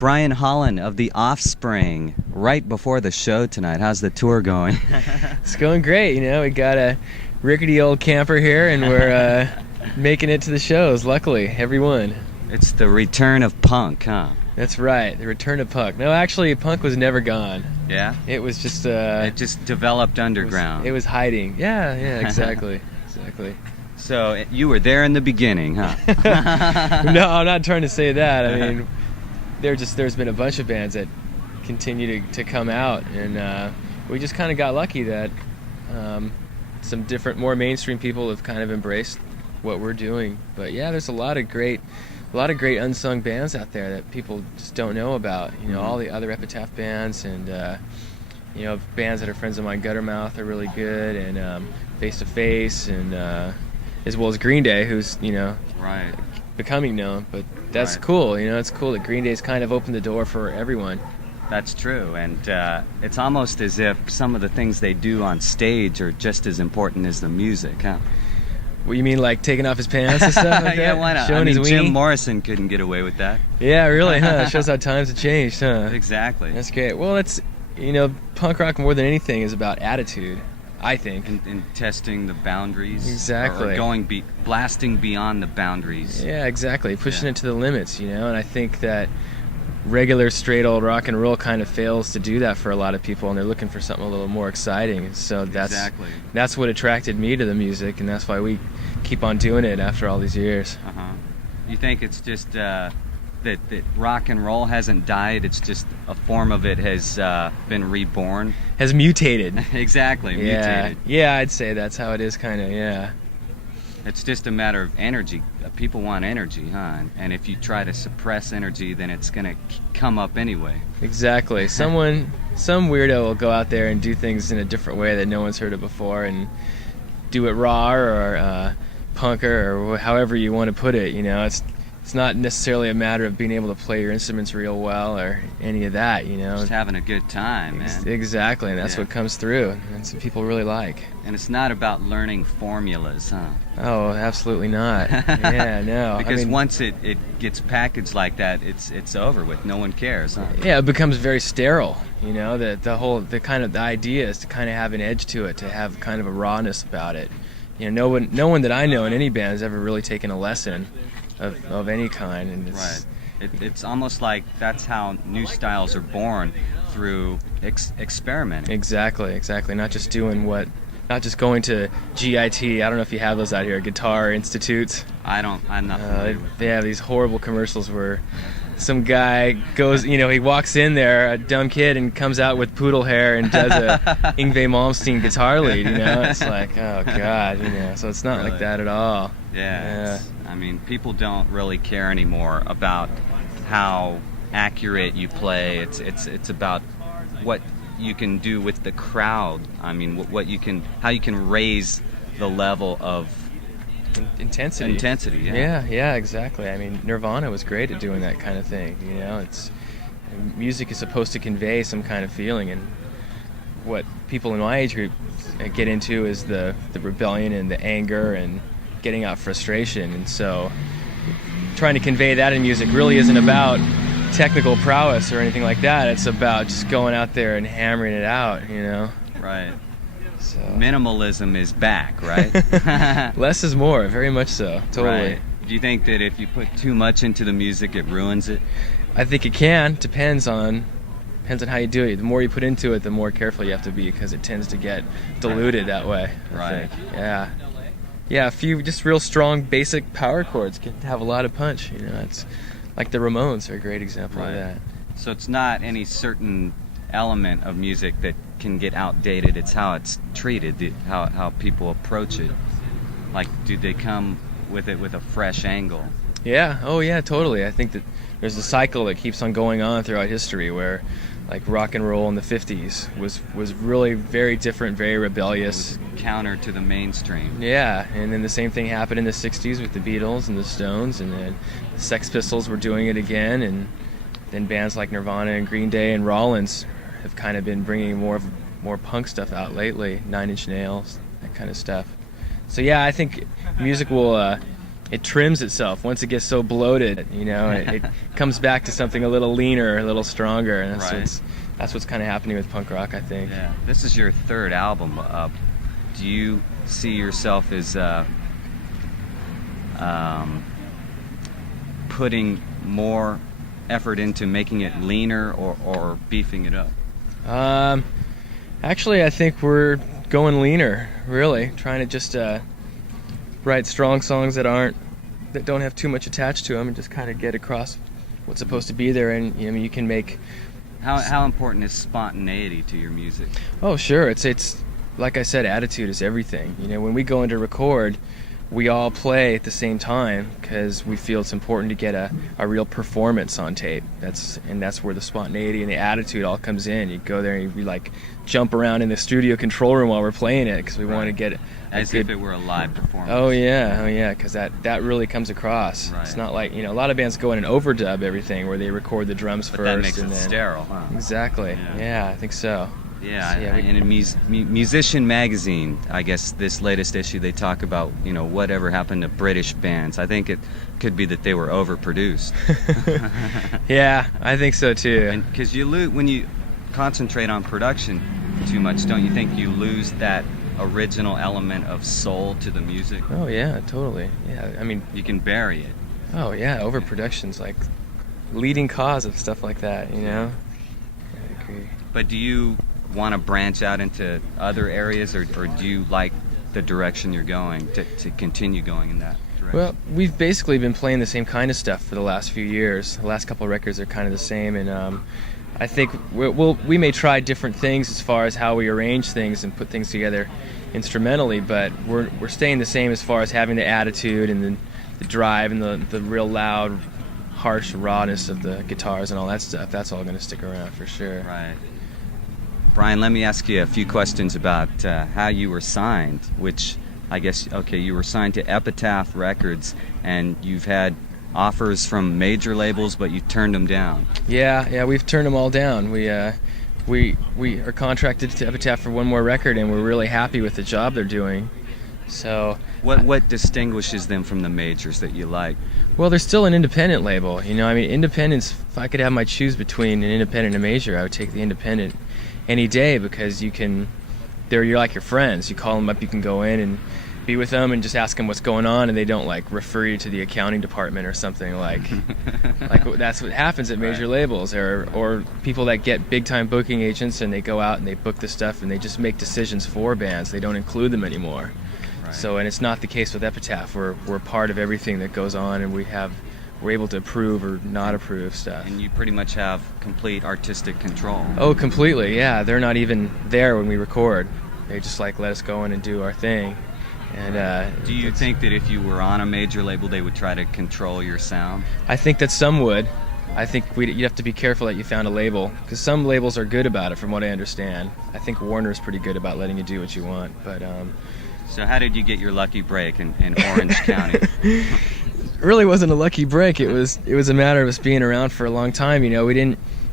Brian Holland of the Offspring, right before the show tonight. How's the tour going? It's going great. We got a rickety old camper here, and we're making it to the shows, luckily, everyone. It's the return of punk, huh? That's right, the return of punk. No, actually, punk was never gone. Yeah? It was just... it just developed underground. It was hiding. Yeah, exactly. Exactly. So you were there in the beginning, huh? No, I'm not trying to say that. I mean, there's been a bunch of bands that continue to come out, and we just kind of got lucky that some different, more mainstream people have kind of embraced what we're doing. But yeah, there's a lot of great unsung bands out there that people just don't know about. All the other Epitaph bands, and bands that are friends of mine. Guttermouth are really good, and Face to Face, and as well as Green Day, who's right, becoming known. But that's right. Cool. It's cool that Green Day's kind of opened the door for everyone. That's true, and it's almost as if some of the things they do on stage are just as important as the music, huh? What, you mean like taking off his pants and stuff like that? Yeah, why not? Showing his Jim weenie? Morrison couldn't get away with that. Yeah, really, huh? That shows how times have changed, huh? Exactly. That's great. Well, it's, punk rock more than anything is about attitude, I think. And testing the boundaries. Exactly. Or blasting beyond the boundaries. Yeah, exactly. Pushing it to the limits, and I think that regular straight old rock and roll kind of fails to do that for a lot of people, and they're looking for something a little more exciting. So that's what attracted me to the music, and that's why we keep on doing it after all these years. You think it's just that rock and roll hasn't died, it's just a form of it has been reborn? Has mutated. Exactly, yeah. mutated. Yeah, I'd say that's how it is, kind of, yeah. It's just a matter of energy. People want energy, huh? And if you try to suppress energy, then it's going to come up anyway. Exactly. Some weirdo will go out there and do things in a different way that no one's heard of before, and do it raw or punker or however you want to put it. It's not necessarily a matter of being able to play your instruments real well or any of that. Just having a good time, man. Exactly, and that's what comes through. That's what people really like. And it's not about learning formulas, huh? Oh, absolutely not. Yeah, no. Because once it gets packaged like that, it's over with. No one cares, huh? Yeah, it becomes very sterile. The idea is to kind of have an edge to it, to have kind of a rawness about it. No one that I know in any band has ever really taken a lesson of any kind, and right. It's almost like that's how new styles are born, through experimenting. Exactly. Not just going to GIT. I don't know if you have those out here, Guitar Institutes. I'm not familiar with They have these horrible commercials where some guy goes, he walks in there, a dumb kid, and comes out with poodle hair and does a Yngwie Malmsteen guitar lead. It's like, oh God, so it's not really? Like that at all. Yeah. People don't really care anymore about how accurate you play. It's about what you can do with the crowd. How you can raise the level of intensity. Yeah, exactly. Nirvana was great at doing that kind of thing. Music is supposed to convey some kind of feeling, and what people in my age group get into is the rebellion and the anger and getting out frustration. And so trying to convey that in music really isn't about technical prowess or anything like that. It's about just going out there and hammering it out, Right. So minimalism is back, right? Less is more, very much so. Totally. Right. Do you think that if you put too much into the music, it ruins it? I think it can. Depends on how you do it. The more you put into it, the more careful you have to be, because it tends to get diluted that way. Right. I think. Yeah, a few just real strong basic power chords can have a lot of punch. It's like the Ramones are a great example of that. So it's not any certain element of music that can get outdated. It's how it's treated, how people approach it. Like, do they come with it with a fresh angle? Yeah. Oh, yeah. Totally. I think that there's a cycle that keeps on going on throughout history where, like, rock and roll in the 50s was really very different, very rebellious. Counter to the mainstream. Yeah, and then the same thing happened in the 60s with the Beatles and the Stones, and then the Sex Pistols were doing it again, and then bands like Nirvana and Green Day and Rollins have kind of been bringing more punk stuff out lately, Nine Inch Nails, that kind of stuff. So yeah, I think music will it trims itself once it gets so bloated. It comes back to something a little leaner, a little stronger, and that's what's kind of happening with punk rock, I think. Yeah. This is your third album. Do you see yourself as putting more effort into making it leaner or beefing it up? Actually, I think we're going leaner, really, trying to just write strong songs that don't have too much attached to them, and just kind of get across what's supposed to be there. And you can make. How important is spontaneity to your music? Oh, sure. It's like I said, attitude is everything. When we go in to record, we all play at the same time because we feel it's important to get a real performance on tape. That's where the spontaneity and the attitude all comes in. You go there and you like jump around in the studio control room while we're playing it because we want to get as if it were a live performance. Oh yeah, because that really comes across. Right. It's not like a lot of bands go in and overdub everything where they record the drums first. That makes and it then, sterile, huh? Exactly. Yeah, I think so. Yeah, and in Musician Magazine, I guess this latest issue, they talk about whatever happened to British bands. I think it could be that they were overproduced. Yeah, I think so too. Because when you concentrate on production too much, don't you think you lose that original element of soul to the music? Oh yeah, totally. Yeah, I mean you can bury it. Oh yeah, overproduction's like leading cause of stuff like that. I agree. But do you want to branch out into other areas, or do you like the direction you're going to continue going in that direction? Well, we've basically been playing the same kind of stuff for the last few years. The last couple of records are kind of the same, and I think we may try different things as far as how we arrange things and put things together instrumentally, but we're staying the same as far as having the attitude and the drive and the real loud, harsh rawness of the guitars and all that stuff. That's all going to stick around for sure. Right. Brian, let me ask you a few questions about how you were signed, which I guess, you were signed to Epitaph Records, and you've had offers from major labels, but you turned them down. Yeah, we've turned them all down. We are contracted to Epitaph for one more record, and we're really happy with the job they're doing. So, what distinguishes them from the majors that you like? Well, they're still an independent label. Independence. If I could have my choose between an independent and a major, I would take the independent any day, because you're like your friends. You call them up, you can go in and be with them and just ask them what's going on, and they don't like refer you to the accounting department or something like that's what happens at major labels, or people that get big time booking agents and they go out and they book the stuff and they just make decisions for bands. They don't include them anymore. Right. So, and it's not the case with Epitaph. We're part of everything that goes on, and we're able to approve or not approve stuff. And you pretty much have complete artistic control. Oh, completely, yeah. They're not even there when we record. They just let us go in and do our thing. And do you think that if you were on a major label, they would try to control your sound? I think that some would. I think you have to be careful that you found a label, because some labels are good about it, from what I understand. I think Warner's pretty good about letting you do what you want. But so how did you get your lucky break in Orange County? Really wasn't a lucky break. It was a matter of us being around for a long time.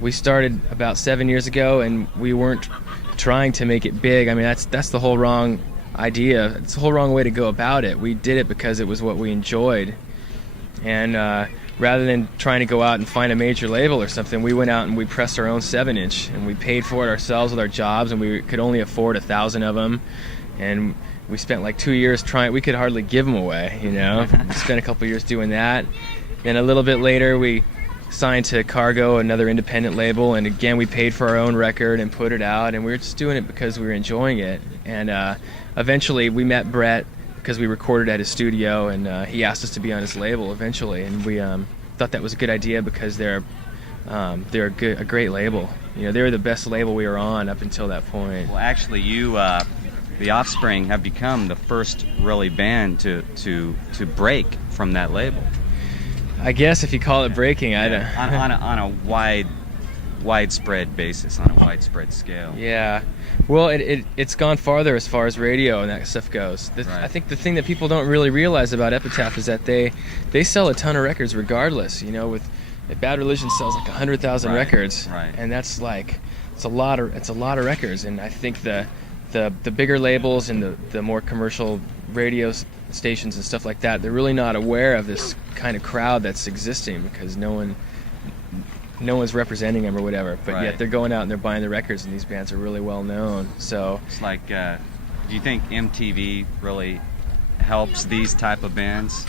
We started about 7 years ago, and we weren't trying to make it big. I mean, that's the whole wrong idea. It's the whole wrong way to go about it. We did it because it was what we enjoyed, and rather than trying to go out and find a major label or something, we went out and we pressed our own 7-inch, and we paid for it ourselves with our jobs, and we could only afford 1,000 of them, and we spent like 2 years trying. We could hardly give them away, We spent a couple years doing that. Then a little bit later, we signed to Cargo, another independent label, and again, we paid for our own record and put it out, and we were just doing it because we were enjoying it. And eventually, we met Brett because we recorded at his studio, and he asked us to be on his label eventually, and we thought that was a good idea because they're a great label. They were the best label we were on up until that point. Well, actually, the Offspring have become the first really band to break from that label. I guess if you call it breaking, I don't. on a widespread basis, on a widespread scale. Yeah, well, it's gone farther as far as radio and that stuff goes. Right. I think the thing that people don't really realize about Epitaph is that they sell a ton of records regardless. If Bad Religion sells like 100,000 records, right. And that's like it's a lot of records. And I think the bigger labels and the more commercial radios, stations and stuff like that, they're really not aware of this kind of crowd that's existing because no one's representing them or whatever. But Right. yet they're going out and they're buying the records, and these bands are really well known. So It's like, do you think MTV really helps these type of bands?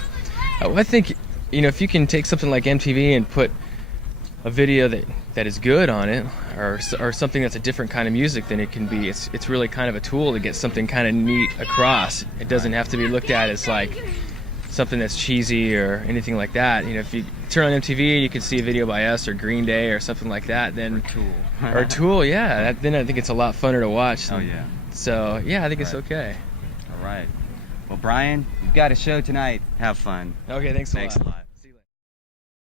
I think, if you can take something like MTV and put a video that is good on it, or something that's a different kind of music, then it can be. It's really kind of a tool to get something kind of neat across. It doesn't have to be looked at as like something that's cheesy or anything like that. If you turn on MTV and you can see a video by us or Green Day or something like that, then or Tool, yeah, then I think it's a lot funner to watch. Oh yeah. So yeah, I think it's Right. okay. All right. Well, Brian, you've got a show tonight. Have fun. Okay, thanks a lot. Thanks a lot.